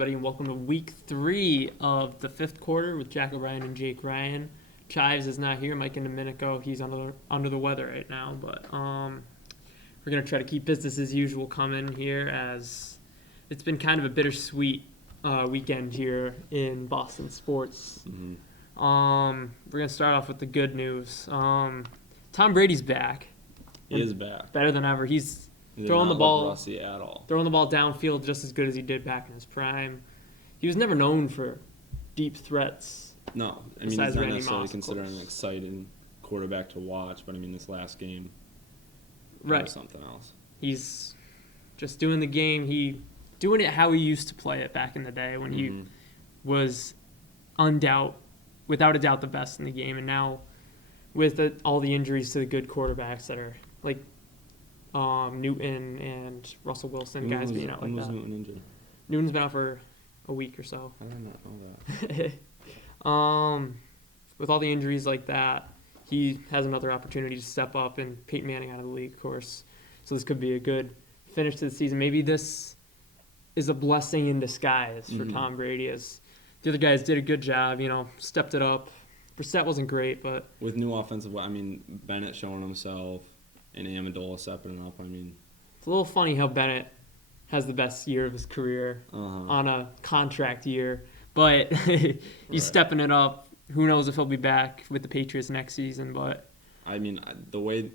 everybody, and welcome to week 3 of the 5th quarter with Jack O'Brien and Jake Ryan. Chives is not here. Mike and Domenico, he's under the weather right now, but we're going to try to keep business as usual coming here, as it's been kind of a bittersweet weekend here in Boston sports. Mm-hmm. We're going to start off with the good news. Tom Brady's back. He is back. Better than ever. He's He did throwing not the ball look rusty at all. throwing the ball downfield just as good as he did back in his prime. He was never known for deep threats. No, I mean, he's Besides not Randy necessarily Moss, of considered an course. exciting quarterback to watch, but I mean, this last game Right. was something else. He's just doing the game. Doing it how he used to play it back in the day when he was without a doubt the best in the game. And now with all the injuries to the good quarterbacks that are like Newton and Russell Wilson, guys being out like when was that. Newton injured? Newton's been out for a week or so. I did not know that. With all the injuries like that, he has another opportunity to step up, and Peyton Manning out of the league, of course. So this could be a good finish to the season. Maybe this is a blessing in disguise for Tom Brady, as the other guys did a good job, stepped it up. Brissett wasn't great, but With new offensive, I mean, Bennett showing himself and Amendola stepping up. I mean, it's a little funny how Bennett has the best year of his career uh-huh. on a contract year, but he's stepping it up. Who knows if he'll be back with the Patriots next season, but I mean, the way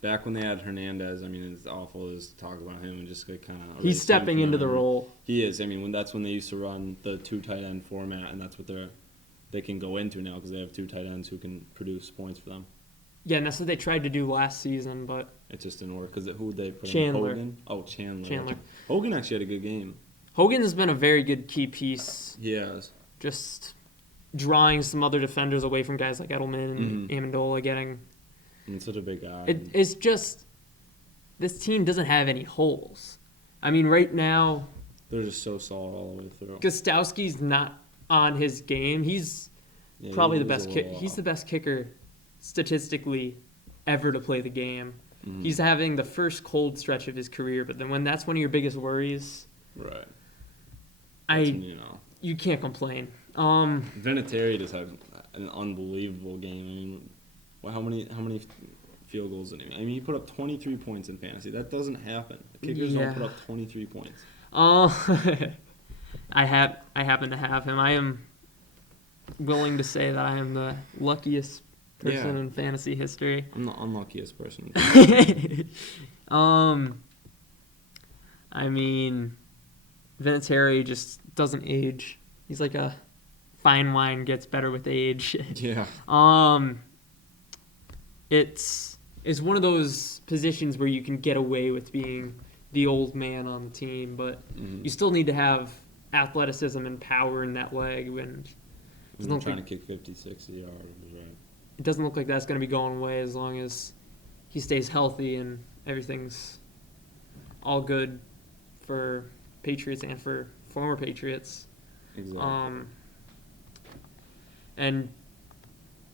back when they had Hernandez, I mean, it's awful to talk about him and just kind of. he's stepping into the role. He is. I mean, that's when they used to run the 2 tight end format, and that's what they can go into now because they have 2 tight ends who can produce points for them. Yeah, and that's what they tried to do last season, but It just didn't work because who would they put Chandler. in? Hogan? Oh, Chandler. Chandler. Hogan actually had a good game. Hogan has been a very good key piece, He has. just drawing some other defenders away from guys like Edelman and Amendola getting. And such a big guy. It's just this team doesn't have any holes. I mean, right now, They're just so solid all the way through. Gostowski's not on his game. He's Yeah, probably he the was best a kicker. little He's off. the best kicker statistically ever to play the game. Mhm. He's having the first cold stretch of his career, but then when that's one of your biggest worries, Right. That's when, you can't complain. Vinatieri just had an unbelievable game. I mean, how many field goals did he make? I mean, he put up 23 points in fantasy. That doesn't happen. Kickers don't put up 23 points. I happen to have him. I am willing to say that I am the luckiest person in fantasy history. I'm the unluckiest person. I mean, Vinatieri just doesn't age. He's like a fine wine, gets better with age. Yeah. It's one of those positions where you can get away with being the old man on the team, but you still need to have athleticism and power in that leg. When I'm trying to kick 50, 60 yards, right? it doesn't look like that's going to be going away as long as he stays healthy and everything's all good for Patriots and for former Patriots. Exactly. And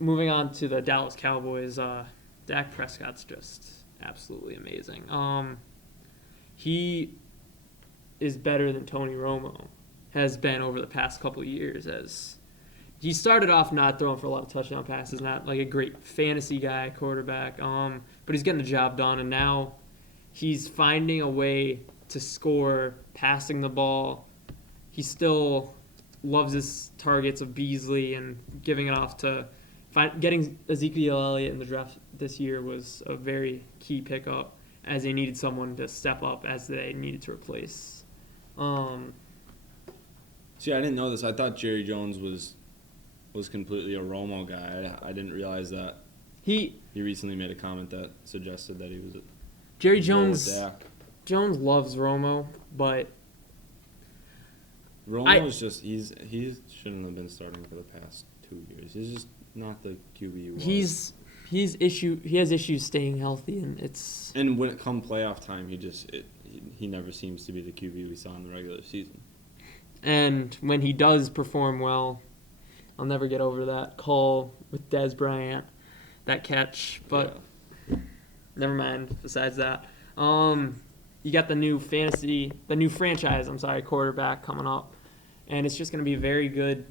moving on to the Dallas Cowboys, Dak Prescott's just absolutely amazing. He is better than Tony Romo has been over the past couple of years, as he started off not throwing for a lot of touchdown passes, not like a great fantasy guy, quarterback, but he's getting the job done, and now he's finding a way to score passing the ball. He still loves his targets of Beasley and giving it off to getting Ezekiel Elliott in the draft this year was a very key pickup, as they needed someone to step up as they needed to replace. See, I didn't know this. I thought Jerry Jones was completely a Romo guy. I didn't realize that. He recently made a comment that suggested that he was Jerry he's low with Jones Dak. Jones loves Romo, but Romo's just he shouldn't have been starting for the past 2 years. He's just not the QB he was. he has issues staying healthy, And when it come playoff time, he never seems to be the QB we saw in the regular season. and when he does perform well, I'll never get over that call with Dez Bryant, that catch. But never mind. Besides that, you got the new franchise quarterback coming up, and it's just going to be a very good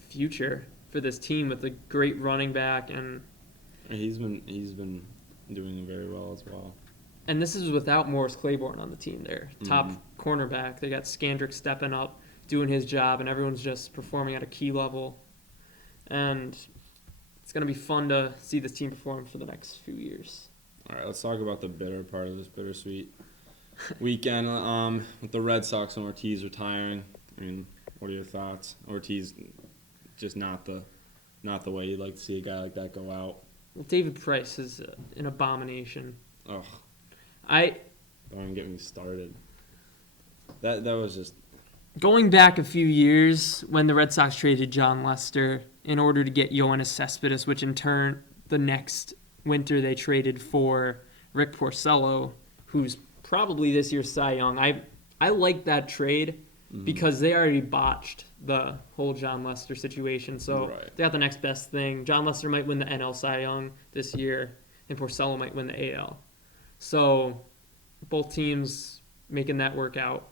future for this team with a great running back, and He's been doing very well as well. this is without Morris Claiborne on the team there, top Mhm. cornerback. They got Skandrick stepping up, doing his job, and everyone's just performing at a key level, and it's going to be fun to see this team perform for the next few years. All right, let's talk about the bitter part of this bittersweet weekend. With the Red Sox and Ortiz retiring. I mean, what are your thoughts? Ortiz, just not the way you'd like to see a guy like that go out. Well, David Price is an abomination. Ugh, Don't even get me started. That was just Going back a few years when the Red Sox traded John Lester in order to get Yoenis Cespedes, which in turn the next winter they traded for Rick Porcello, who's probably this year's Cy Young. I like that trade because they already botched the whole John Lester situation. So Right. they got the next best thing. John Lester might win the NL Cy Young this year, and Porcello might win the AL. So both teams making that work out.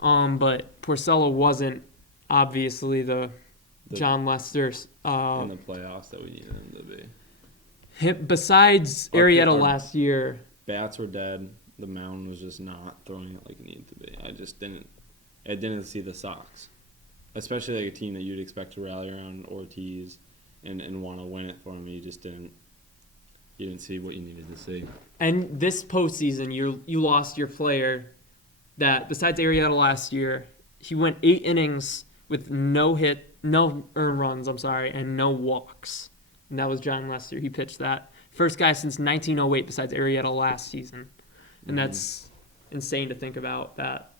But Porcello wasn't obviously the John Lester's. in the playoffs that we needed him to be. Besides Our Arrieta our- last year, Bats were dead. The mound was just not throwing it like it needed to be. I didn't see the Sox, especially like a team that you'd expect to rally around Ortiz and want to win it for him. You just didn't. You didn't see what you needed to see. and this postseason, you lost your player that, besides Arrieta last year, he went 8 innings with no earned runs, and no walks. And that was John Lester. He pitched that. First guy since 1908 besides Arrieta last season. And that's insane to think about, that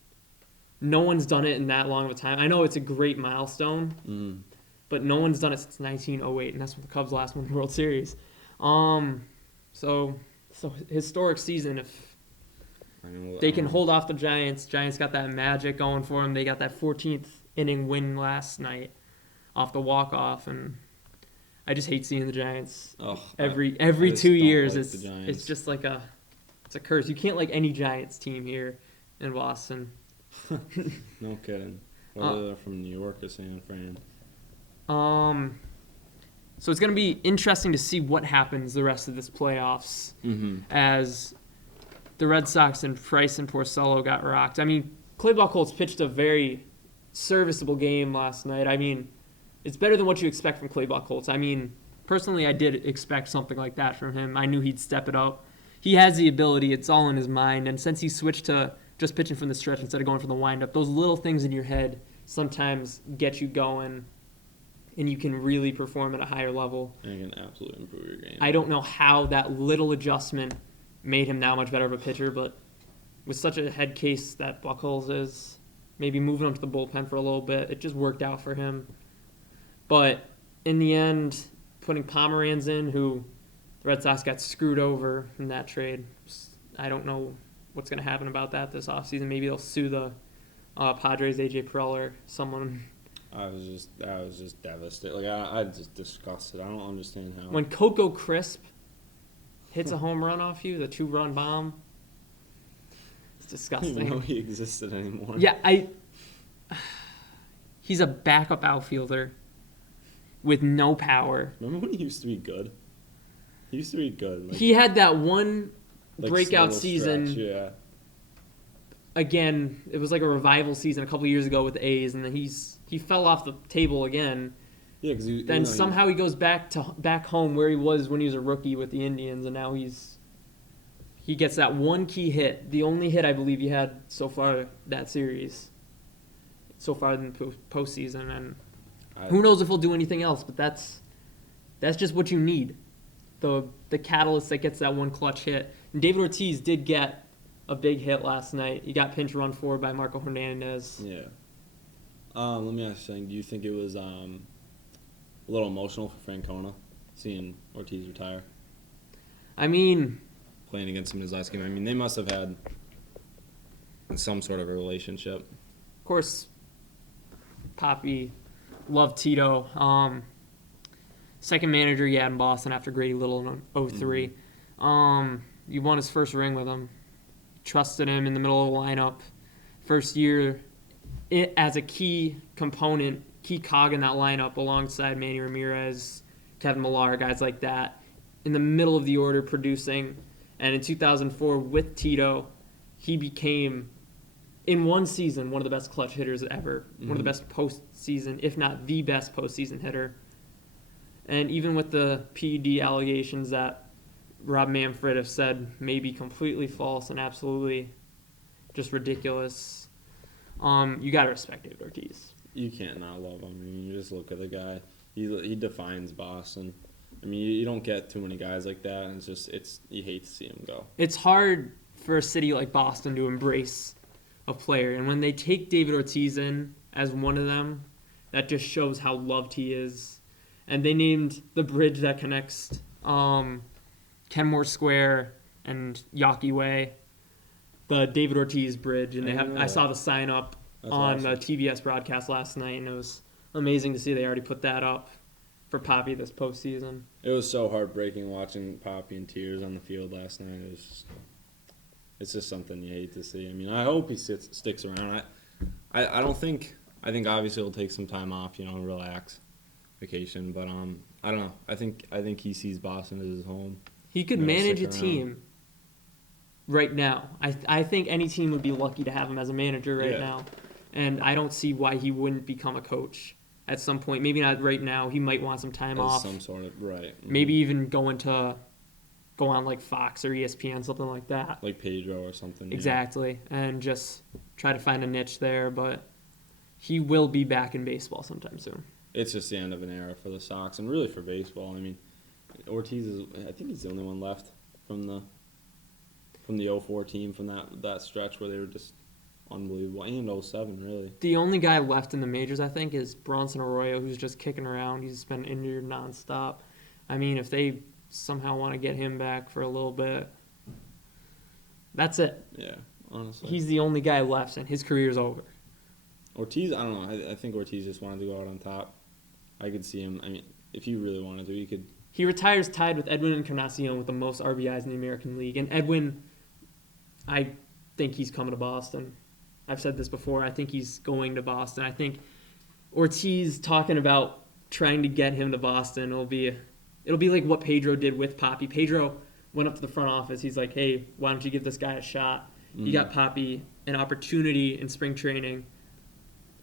no one's done it in that long of a time. I know it's a great milestone, but no one's done it since 1908, and that's when the Cubs last won the World Series. So historic season if I know, they can hold off the Giants. Giants got that magic going for them. They got that 14th inning win last night off the walk-off, and I just hate seeing the Giants. Every just 2 don't years, like the Giants. it's just like it's a curse. You can't like any Giants team here in Boston. No kidding. Whether they're from New York or San Fran. So it's going to be interesting to see what happens the rest of this playoffs as the Red Sox and Price and Porcello got rocked. I mean, Clay Buchholz pitched a very serviceable game last night. I mean, it's better than what you expect from Clay Buchholz. I mean, personally, I did expect something like that from him. I knew he'd step it up. He has the ability. It's all in his mind. And since he switched to just pitching from the stretch instead of going for the windup, those little things in your head sometimes get you going, and you can really perform at a higher level. And it can absolutely improve your game. I don't know how that little adjustment made him that much better of a pitcher, but with such a head case that Buchholz is, maybe moving him to the bullpen for a little bit, it just worked out for him. But in the end, putting Pomeranz in, who the Red Sox got screwed over in that trade, I don't know what's going to happen about that this offseason. Maybe they'll sue the Padres, AJ Preller, someone. I was just devastated. Like I just disgusted. I don't understand how. When Coco Crisp hits a home run off you, the 2-run bomb, it's I didn't even know disgusting. he existed anymore. Yeah, he's a backup outfielder with no power. Remember when he used to be good? He used to be good. Like, He had that one like breakout little season. stretch, yeah. Again, it was like a revival season a couple years ago with the A's, and then he fell off the table again. Yeah, because Then somehow he goes back home where he was when he was a rookie with the Indians, and now he gets that one key hit, the only hit I believe he had so far that series, so far in the postseason, and who knows if he'll do anything else. But that's just what you need, the catalyst that gets that one clutch hit. And David Ortiz did get a big hit last night. He got pinch run forward by Marco Hernandez. Yeah. Let me ask you something. Do you think it was a little emotional for Francona seeing Ortiz retire, I mean, playing against him in his last game? I mean, they must have had some sort of a relationship. of course, Poppy loved Tito. Second manager he had in Boston after Grady Little in 2003. He won his first ring with him. Trusted him in the middle of the lineup. First year as a key component, key cog in that lineup alongside Manny Ramirez, Kevin Millar, guys like that, in the middle of the order producing. And in 2004 with Tito, he became, in one season, one of the best clutch hitters ever, one of the best postseason, if not the best postseason hitter. And even with the PED allegations that Rob Manfred have said may be completely false and absolutely just ridiculous, you got to respect David Ortiz. You can't not love him. I mean, you just look at the guy. He defines Boston. I mean, you don't get too many guys like that, and you hate to see him go. It's hard for a city like Boston to embrace a player, and when they take David Ortiz in as one of them, that just shows how loved he is. And they named the bridge that connects Kenmore Square and Yawkey Way the David Ortiz Bridge, and I saw the sign up on the TBS broadcast last night, and it was amazing to see they already put that up for Poppy this postseason. It was so heartbreaking watching Poppy in tears on the field last night. It's just something you hate to see. I mean, I hope he sticks around. I don't think. I think obviously he'll take some time off, relax, vacation. But I don't know. I think he sees Boston as his home. He could manage a team right now. I think any team would be lucky to have him as a manager right now. And I don't see why he wouldn't become a coach at some point. Maybe not right now. He might want some time off. Some sort of, right. Mm-hmm. Maybe even go on like Fox or ESPN, something like that. Like Pedro or something. Exactly. Yeah. And just try to find a niche there. But he will be back in baseball sometime soon. It's just the end of an era for the Sox and really for baseball. I mean, Ortiz I think he's the only one left from the 04 team, from that stretch where they were just unbelievable. And 07, really. The only guy left in the majors, I think, is Bronson Arroyo, who's just kicking around. He's been injured nonstop. I mean, if they somehow want to get him back for a little bit, that's it. Yeah, honestly. He's the only guy left, and his career's over. Ortiz, I don't know. I think Ortiz just wanted to go out on top. I could see him. I mean, if he really wanted to, he could. He retires tied with Edwin Encarnacion with the most RBIs in the American League. And Edwin, I think he's coming to Boston. I've said this before. I think he's going to Boston. I think Ortiz talking about trying to get him to Boston it'll be like what Pedro did with Poppy. Pedro went up to the front office. He's like, hey, why don't you give this guy a shot? He got Poppy an opportunity in spring training.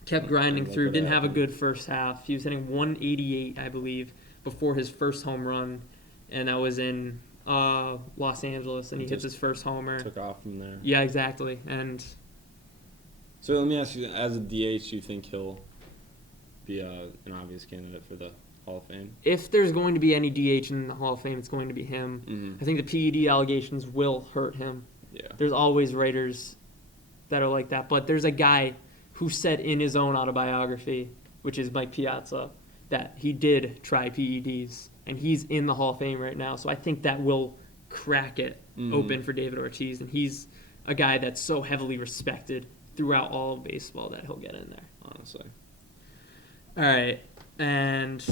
Kept grinding through. Didn't have a good first half. He was hitting 188, I believe, before his first home run, and that was in Los Angeles, and he hits his first homer. Took off from there. Yeah, exactly. And so let me ask you, as a DH, you think he'll be an obvious candidate for the Hall of Fame? If there's going to be any DH in the Hall of Fame, it's going to be him. Mm-hmm. I think the PED allegations will hurt him. Yeah. There's always writers that are like that, but there's a guy who said in his own autobiography, which is Mike Piazza, that he did try PEDs, and he's in the Hall of Fame right now. So I think that will crack it open for David Ortiz, and he's a guy that's so heavily respected throughout all of baseball that he'll get in there, honestly. All right, and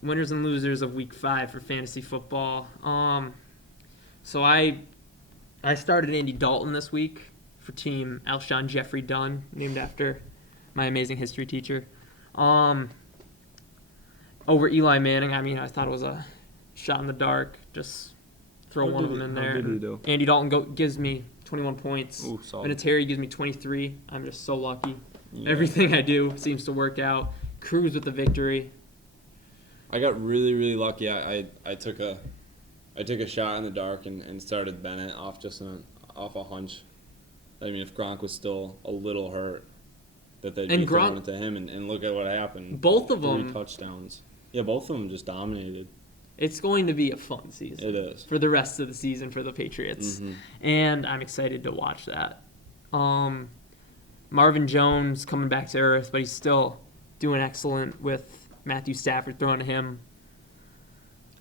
winners and losers of Week 5 for fantasy football. So I started Andy Dalton this week for team Alshon Jeffrey Dunn, named after my amazing history teacher. Over Eli Manning. I mean, I thought it was a shot in the dark. Just throw one of them in there. How did he do? Andy Dalton gives me 21 points. Ooh, solid. Vinatieri gives me 23. I'm just so lucky. Yeah. Everything I do seems to work out. Cruz with the victory. I got really, really lucky. I took a shot in the dark and started Bennett off a hunch. I mean, if Gronk was still a little hurt, that they'd be throwing it to him, and look at what happened. Both of them. 3 touchdowns. Yeah, both of them just dominated. It's going to be a fun season. It is. For the rest of the season for the Patriots. Mm-hmm. And I'm excited to watch that. Marvin Jones coming back to earth, but he's still doing excellent with Matthew Stafford throwing to him.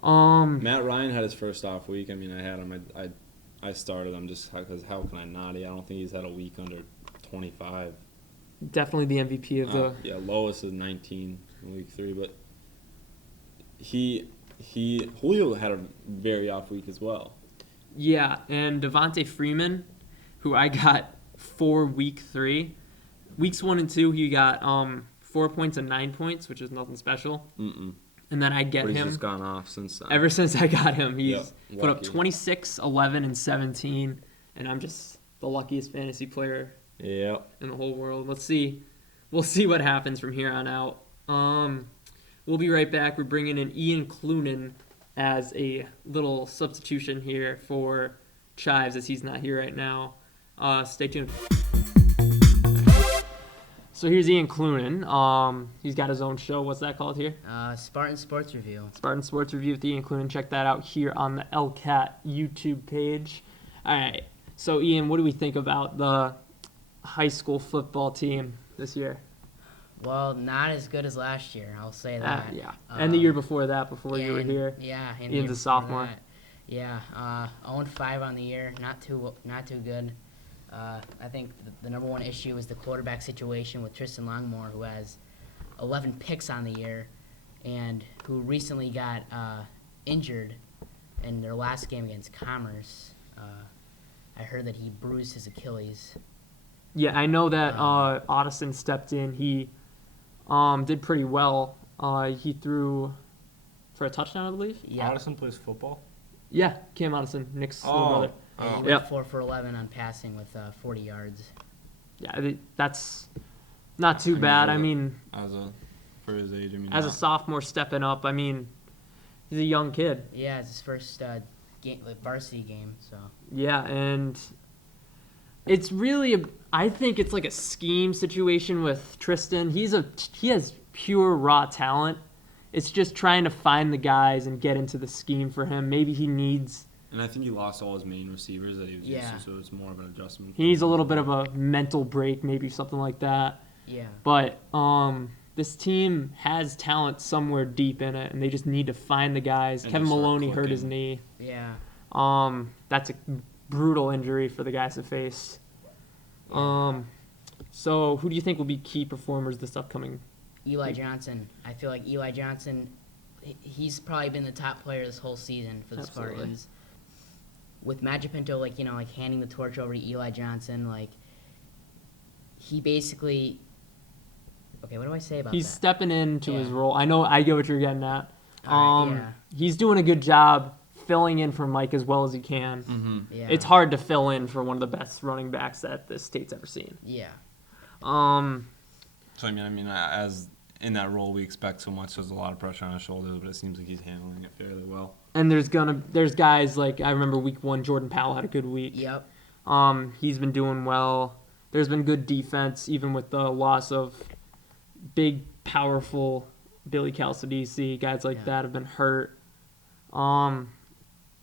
Matt Ryan had his first off week. I mean, I had him. I started him just because how can I not? I don't think he's had a week under 25. Definitely the MVP of the... Yeah, lowest is 19 in week 3, but Julio had a very off week as well. Yeah, and Devontae Freeman, who I got for week 3, weeks 1 and 2, he got 4 points and 9 points, which is nothing special. Mm-mm. And then I get But he's him. just gone off since then. Ever since I got him, he's Yep, put up lucky. 26, 11, and 17, and I'm just the luckiest fantasy player Yep. in the whole world. Let's see. We'll see what happens from here on out. We'll be right back. We're bringing in Ian Clunan as a little substitution here for Chives, as he's not here right now. Stay tuned. So here's Ian Clunan. He's got his own show. What's that called here? Spartan Sports Review. Spartan Sports Review with Ian Clunan. Check that out here on the LCAT YouTube page. All right. So, Ian, what do we think about the high school football team this year? Well, not as good as last year, I'll say that. Yeah. And the year before that, before you were and- here. Yeah. And Ian's the year a before sophomore. that. Yeah. 0-5 on the year. Not too good. I think the number one issue is the quarterback situation with Tristan Longmore, who has 11 picks on the year, and who recently got injured in their last game against Commerce. I heard that he bruised his Achilles. Yeah, I know that Otteson stepped in. He did pretty well. He threw for a touchdown, I believe. Yeah. Addison plays football. Yeah, Cam Otteson, Nick's little brother. And he Yep. went 4 for 11 on passing with 40 yards. Yeah, that's not too I mean, bad. yeah. I mean, For his age, I mean. as a sophomore stepping up, I mean, he's a young kid. Yeah, it's his first varsity game. So Yeah, and it's really I think it's like a scheme situation with Tristan. He has pure raw talent. It's just trying to find the guys and get into the scheme for him. Maybe he needs And I think he lost all his main receivers that he was Yeah. used to, so it's more of an adjustment. he needs a little bit of a mental break, maybe something like that. yeah, But this team has talent somewhere deep in it, and they just need to find the guys. And Kevin just start Maloney hurt his clicking. knee. yeah. That's a brutal injury for the guys to face. So who do you think will be key performers this upcoming? Eli Johnson. I feel like Eli Johnson. He's probably been the top player this whole season for the Absolutely. Spartans. With Matt Gepinto, handing the torch over to Eli Johnson, he basically. Okay, what do I say about He's that? stepping into Yeah. his role. I get what you're getting at. All right, yeah. He's doing a good job filling in for Mike as well as he can. Mm-hmm. Yeah. It's hard to fill in for one of the best running backs that the state's ever seen. Yeah. So I mean, as in that role, we expect so much. There's a lot of pressure on his shoulders, but it seems like he's handling it fairly well. And there's guys like I remember week 1, Jordan Powell had a good week. Yep. He's been doing well. There's been good defense, even with the loss of big, powerful Billy Calcidisi. Guys like Yeah. that have been hurt.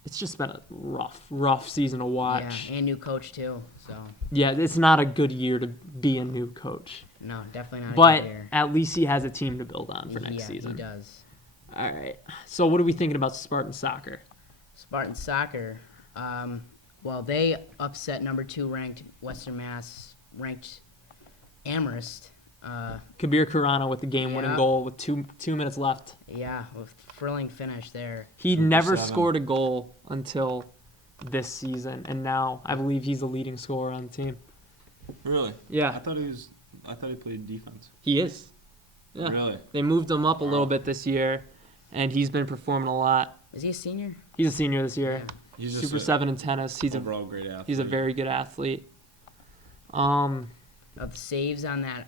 It's just been a rough season to watch. Yeah, and new coach too. So Yeah, it's not a good year to be a new coach. no, definitely not. a But good year. at least he has a team to build on for next Yeah, season. he does. All right. So what are we thinking about Spartan soccer? Spartan soccer. Well, they upset number 2 ranked Western Mass ranked Amherst. Kabir Khurana with the game-winning Yeah. goal with two minutes left. Yeah, with thrilling finish there. He Super never 7. scored a goal until this season, and now I believe he's the leading scorer on the team. Really? I Yeah, thought he played defense. he is. Yeah. Really? They moved him up a little bit this year, and he's been performing a lot. Is he a senior? He's a senior this year. Yeah. He's just Super a 7 in tennis. He's overall great athlete. a very good athlete. Of saves on that,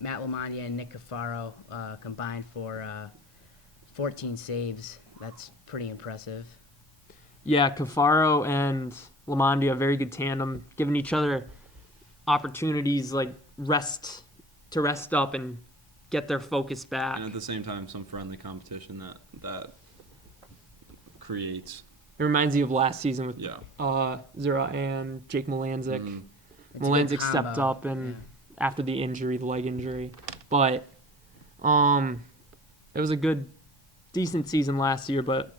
Matt Lamondia and Nick Cafaro combined for 14 saves. That's pretty impressive. Yeah, Cafaro and Lamondia, a very good tandem, giving each other opportunities like rest up and get their focus back. And at the same time, some friendly competition that creates. It reminds you of last season with Yeah. Zura and Jake Malanzik. Mhm. It's a good Malanzik stepped combo. up and Yeah. after the leg injury, but it was a decent season last year. But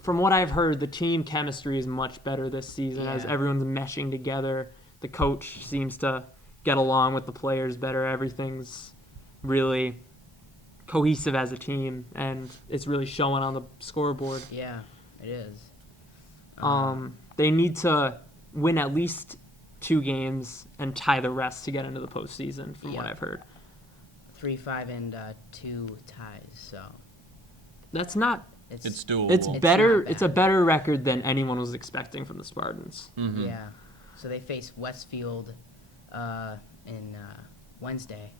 from what I've heard, the team chemistry is much better this season as Yeah. everyone's meshing together. The coach seems to get along with the players better. Everything's really cohesive as a team, and it's really showing on the scoreboard. Yeah, it is. They need to win at least 2 games and tie the rest to get into the postseason, from what Yeah. I've heard. 3-5 and 2 ties. So That's not. It's doable. It's It's better. not It's a bad. better record than anyone was expecting from the Spartans. Mhm. yeah. So they face Westfield in Wednesday,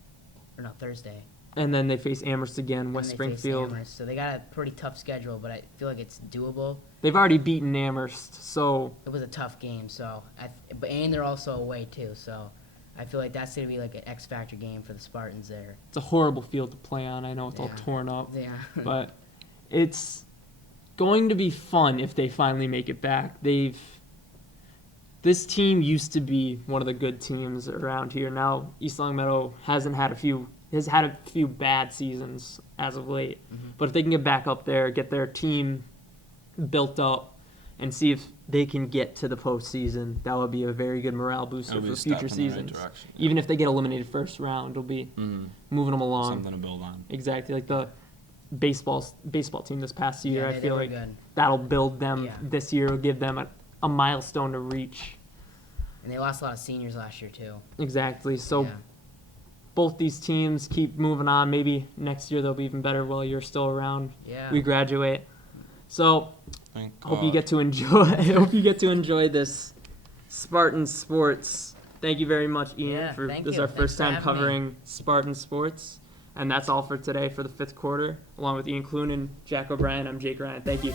or no, Thursday. And then they face Amherst again, and West they face Springfield. Amherst. So they got a pretty tough schedule, but I feel like it's doable. They've already beaten Amherst, so It was a tough game, so and they're also away too. So I feel like that's gonna be like an X factor game for the Spartans there. it's a horrible field to play on. I know it's all Yeah. torn up, Yeah. but it's going to be fun if they finally make it back. This team used to be one of the good teams around here. Now East Longmeadow has had a few bad seasons as of late. Mhm. But if they can get back up there, get their team built up, and see if they can get to the postseason, that would be a very good morale booster That'll be for a step future in the right seasons. direction, yeah. Even if they get eliminated first round, it'll be Mhm. moving them along. Something to build on. Exactly, like the baseball team this past year. Yeah, I they feel were like good. that'll build them Yeah. this year. Will give them a milestone to reach. And they lost a lot of seniors last year too. Exactly. So yeah. both these teams keep moving on. Maybe next year they'll be even better while you're still around. Yeah. We graduate. So Thank hope you God. get to enjoy. I hope you get to enjoy this Spartan sports. Thank you very much, Ian. Yeah, For thank this is you. our Thanks first for time having me. covering Spartan sports, and that's all for today for the 5th quarter. Along with Ian Clune and Jack O'Brien, I'm Jake Ryan. Thank you.